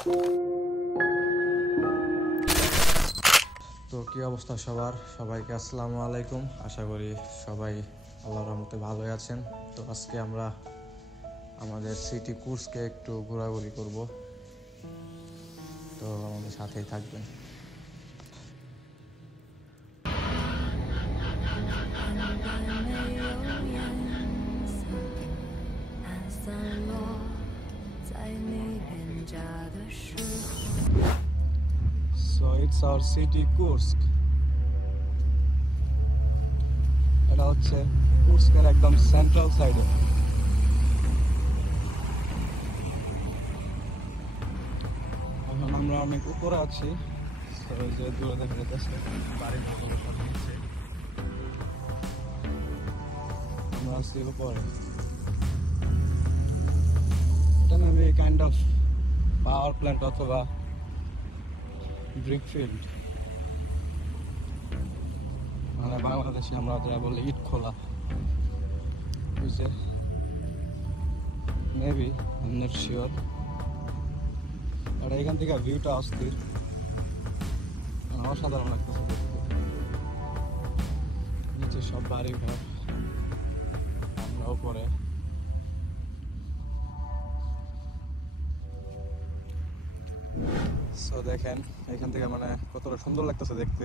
তো কি অবস্থা সবাইকে আসসালামু আলাইকুম। আশা করি সবাই আল্লাহর রহমতে ভালোই আছেন। তো আজকে আমরা আমাদের সিটি কুর্সকে একটু ঘোরাঘুরি করব, তো আমাদের সাথেই থাকবেন। So it's our city Kursk. এটা হচ্ছে কুর্স্কের একদম সেন্ট্রাল সাইডে। এখন আমরা অনেক উপরে আছি, যে দূরে দেখা যাচ্ছে বাড়ির ঘরগুলো সব নিচে, আমরা আছি উপরে। এটা maybe kind of power plant অথবা ব্রিক ফিল্ড, মানে বাংলাদেশে আমরা যা বলি ইট খোলা, বুঝছে maybe, I am not sure. আর এখান থেকে ভিউটা অস্থির, অসাধারণ লাগতেছে দেখতে। নিচে সব বাড়ি ঘর, আমরা উপরে। সো দেখেন এখান থেকে মানে কতটা সুন্দর লাগতেছে দেখতে।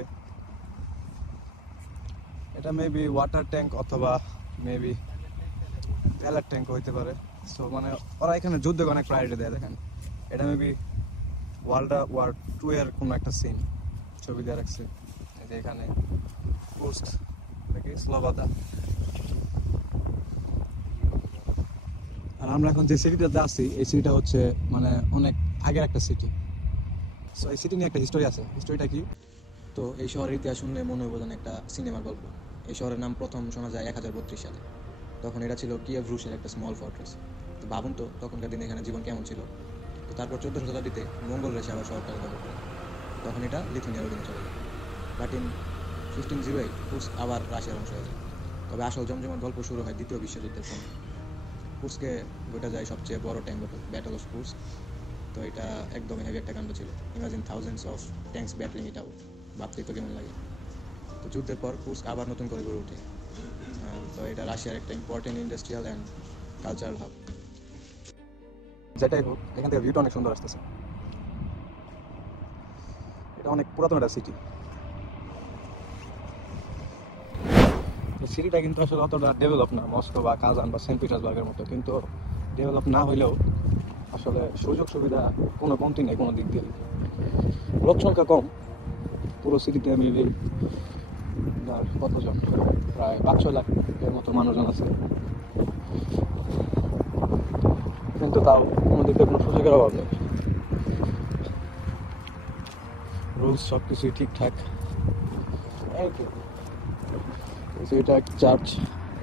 এটা মেবি ওয়াটার ট্যাঙ্ক অথবা মেবি তেলের ট্যাঙ্ক হইতে পারে। সো মানে ওরা এখানে যুদ্ধকে অনেক প্রায়োরিটি দেয়। দেখেন এটা মেবি ওয়ার 2 এর কোনো একটা সিন ছবি দিয়ে রাখছে। এই যে এখানে কুর্স্ক থেকে স্লোভাদা। আর আমরা এখন যে সিটিটাতে আছি, এই সিটিটা হচ্ছে মানে অনেক আগের একটা সিটি। সো এই সিটি নিয়ে একটা হিস্টোরি আছে। হিস্টোরিটা কি? তো এই শহরের ইতিহাস শুনলে মনে হবে যেন একটা সিনেমার গল্প। এই শহরের নাম প্রথম শোনা যায় 1032 সালে। তখন এটা ছিল কিয়েভ রুশের একটা স্মল ফর্ট্রেস। তো ভাবুন তো তখনকার দিনে এখানে জীবন কেমন ছিল। তো তারপর 1400 শতাব্দীতে মঙ্গলরা এসে আবার শহরটা দখল করে। তখন এটা লিথুয়ানিয়ার অধীনে চলে যায়। বাট ইন 1508 কুর্স্ক আবার রাশিয়ার অংশ হয়ে যায়। তবে আসল জমজমাট গল্প শুরু হয় দ্বিতীয় বিশ্বযুদ্ধের পর। কুর্স্কে ঘটে যায় সবচেয়ে বড় ট্যাঙ্ক ব্যাটল অফ কুর্স্ক। তো এটা একদমই হেভি একটা কাণ্ড ছিল। Imagine thousands of tanks battling it out, ভাবতেই তো কেমন লাগে। তো যুদ্ধের পর কুর্স্ক আবার নতুন করে গড়ে ওঠে। তো এটা রাশিয়ার একটা important industrial and cultural hub. যেটাই হোক, এখান থেকে ভিউটা অনেক সুন্দর আসতেছে। এটা অনেক পুরাতন একটা সিটি। সিটিটা কিন্তু আসলে অতটা ডেভেলপ না মস্কো বা কাজান বা সেন্ট পিটার্সবার্গের মতো, কিন্তু ডেভেলপ না হইলেও আসলে সুযোগ সুবিধা কোনো কমতি নেই কোনো দিক দিয়ে। লোক সংখ্যা কম, পুরো সিটিতে মিলে কতজন, প্রায় 5-6 লাখের মতো মানুষজন আছে, কিন্তু তাও কোনো দিক দিয়ে কোনো সুযোগের অভাব নেই। রুলস সব কিছুই ঠিকঠাক। এটা একটা চার্চ।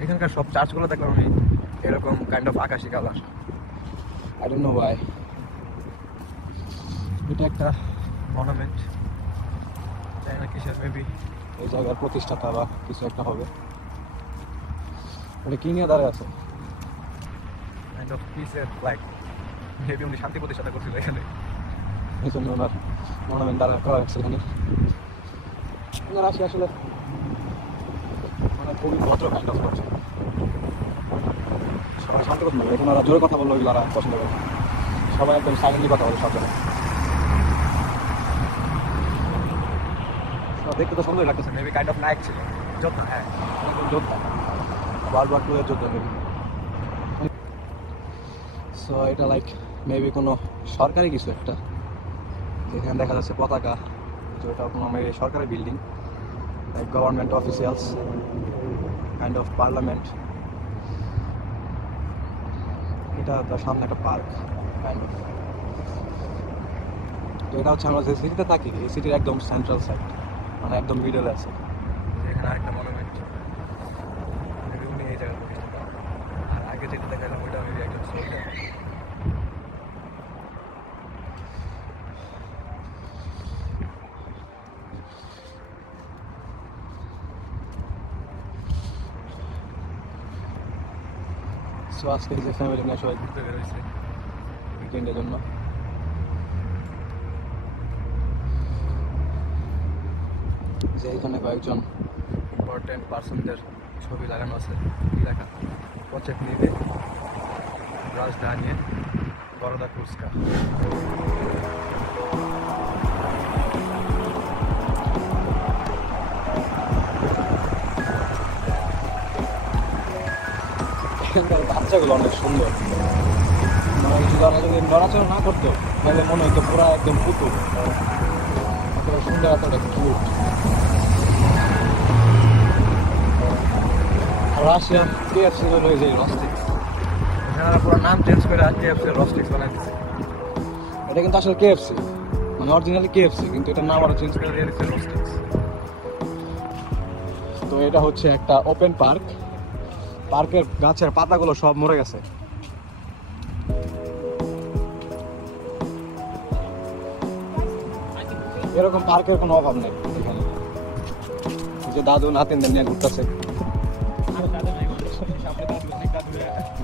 এখানকার সব চার্চগুলো দেখলাম আমি এরকম কাইন্ড অফ আকাশি colour. I don't know Y. এটা একটা মনুমেন্ট, জানি না কিসের, মেবি এই জায়গার প্রতিষ্ঠাতা বা কিছু একটা হবে। এটা কি নিয়ে দাঁড়ায় আছে? কাইন্ড অফ পিসের ফ্ল্যাগ। মেবি উনি শান্তি প্রতিষ্ঠাতা করছিল এখানে, এই জন্য ওনার মনুমেন্ট দাঁড়ায় করা হচ্ছে এখানে। রাশিয়া আসলে মানে খুবই ভদ্র কাইন্ড অফ করছে, সবাই শান্ত কথা বলবে। ওনারা জোরে কথা বললো, ওরা পছন্দ করে। সবাই একদম সাইলেন্টলি কথা বলে সব জায়গায়। দেখতে তো সুন্দর লাগতেছে। মেবি কাইন্ড অফ নায়ক ছিল, যোদ্ধা। হ্যাঁ, যোদ্ধা, ওয়ার্ল্ড ওয়ার 2 এর যোদ্ধা মেবি। সো এটা লাইক মেবি কোনো সরকারি কিছু একটা, যেখানে দেখা যাচ্ছে পতাকা। তো এটা কোনো মেবি সরকারি building, like government officials, kind of parliament. এটা তার সামনে একটা পার্ক কাইন্ড অফ। তো এটা হচ্ছে আমরা যে সিটিতে থাকি, এই সিটির একদম সেন্ট্রাল সাইড, মানে একদম মিডলে আছে। এখানে আরেকটা মনুমেন্ট, উনি এই জায়গায় প্রতিষ্ঠাতা। আর আগে যেটা দেখালাম ওইটা মেবি একজন সোলজার। সো আজকে যে ফ্যামিলি নিয়ে সবাই ঘুরতে বেরোয়েছে উইকেন্ডের জন্য। যে এখানে কয়েকজন ইম্পর্টেন্ট পার্সনদের ছবি লাগানো আছে। কি লেখা? প্রজেক্ট নিবে রাজধানী বরোদা কুর্স্কা। এখানকার বাচ্চাগুলো অনেক সুন্দর, মানে কিছু যদি নড়াচড়া না করতো তাহলে মনে হতো পুরা একদম পুতুল। এতটা সুন্দর, এতটা কিউট। রাশিয়ার কেএফসি রয়েছে রস্টিক্স, এখানে পুরো নাম চেঞ্জ করে কেএফসি রস্টিক্স বানাই দিচ্ছে। এটা কিন্তু আসলে কেএফসি, মানে অরিজিনালি কেএফসি, কিন্তু এটা নাম আরো চেঞ্জ করে দিয়ে দিচ্ছে রস্টিক্স। তো এটা হচ্ছে একটা ওপেন পার্ক। পার্কের গাছের পাতাগুলো সব মরে গেছে। এরকম পার্কের কোনো অভাব নেই এখানে। যে দাদু নাতিনদের নিয়ে ঘুরতেছে,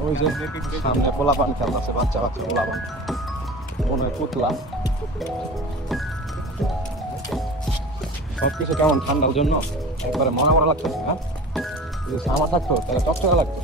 ওই যে সামনে পোলাপান খেলতেছে, বাচ্চা বাচ্চা পোলাপান, মনে হয় পুতলা। সবকিছু কেমন ঠান্ডার জন্য একবারে মরা মরা লাগতো। হ্যাঁ, যদি সামার থাকতো তাহলে চকচকা লাগতো।